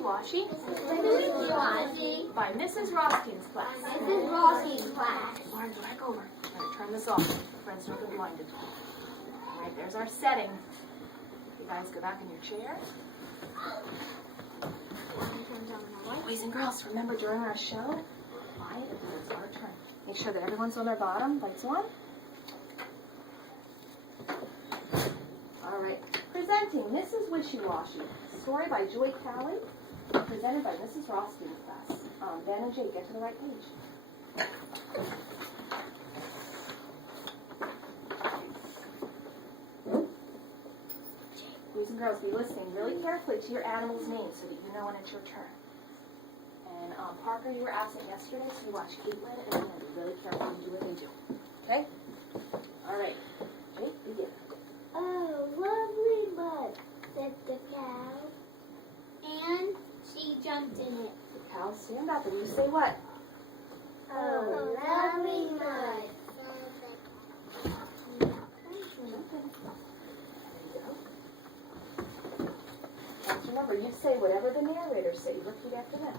Wishy-Washy Wishy-Washy by Mrs. Rothstein's class. Mrs. Rothstein's class. Lauren, go back over. I'm going to turn this off. Friends don't get blinded. All right, there's our setting. You guys go back in your chair. Boys and girls, remember during our show, quiet until it's our turn. Make sure that everyone's on their bottom. Lights on. All right. Presenting Mrs. Wishy-Washy, story by Joy Cowley, presented by Mrs. Rothstein's class. Ben and Jake, get to the right page. Boys and girls, be listening really carefully to your animal's name so that you know when it's your turn. And Parker, you were absent yesterday, so you watch Caitlin and Andy. Be really careful and do what they do. Okay? All right. Jake, begin. Oh, lovely mud, said the cow. And she jumped in it. The cows stand up and you say what? Oh, lovely mud. Just remember, you say whatever the narrator says. You repeat after them.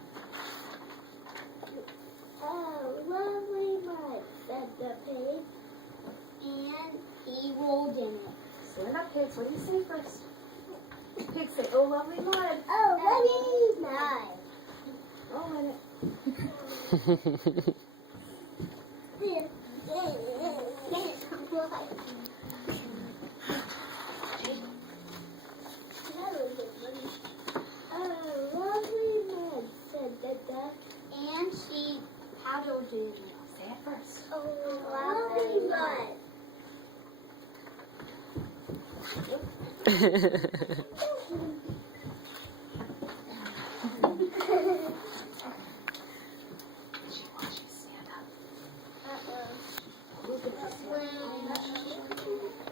Oh, lovely mud, said the pig. And he rolled in it. Stand up, pigs. What do you say first? Pigs say, oh, lovely mud. Oh, lovely mud. Roll in it. Oh, lovely mud, said the duck. And she paddled in it. Say it first. Oh, lovely mud. Wishy-washy, stand up.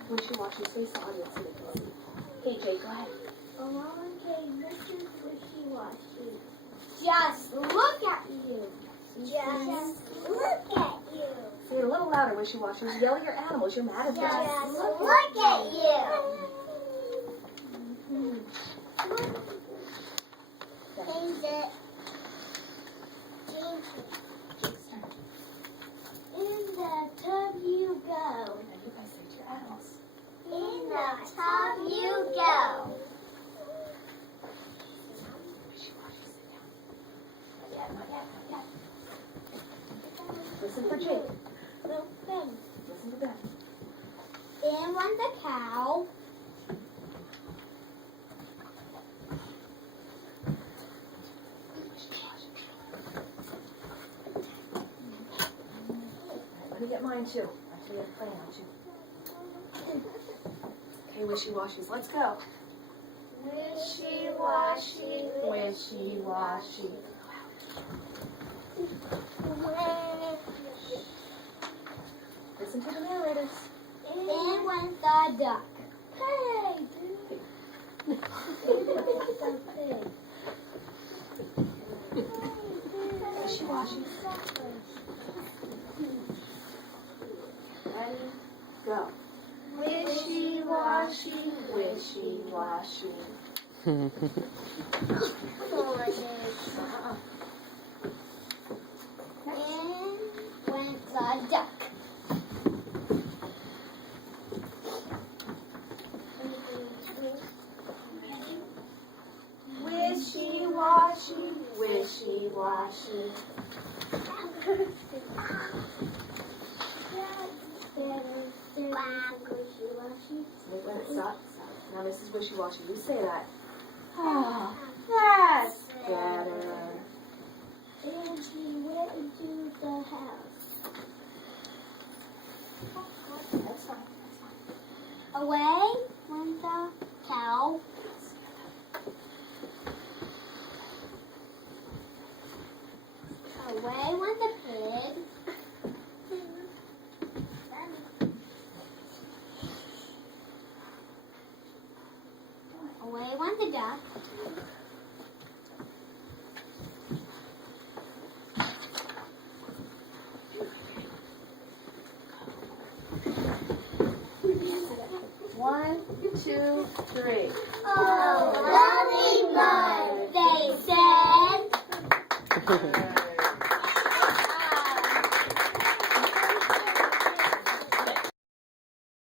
Wishy-washy, say so audience so they can see. Hey, Jake, go ahead. Along came Mrs. Wishy-Washy. Just look at you. Just look at you. Say it a little louder, Wishy-washy. Yell at your animals. You're mad at them. Just look at you. Change it. Change it. Jake's turn. In the tub you go. Now you guys say to your animals. In the tub you go. Wishy-washy, sit down. Not yet, not yet, not yet. Listen for Jake. Listen to Ben. In went the cow. Let me get mine too. After you have a plan, too. Okay, wishy-washies, let's go. Wishy-washy. Wishy-washy. Listen to the narrators. In went the duck. Hey, dude. Wishy-washy. Ready? Go. Wishy-washy. Wishy-washy. In went the duck. Wishy-washy. Wishy-washy. Wait, when it stops. Now this is wishy-washy. You say that. Oh, that's better. And he went into the house. That's fine. Away went the cow. Away went the pig. Away went the duck. One, two, three. Oh, lovely mud, they said. Good.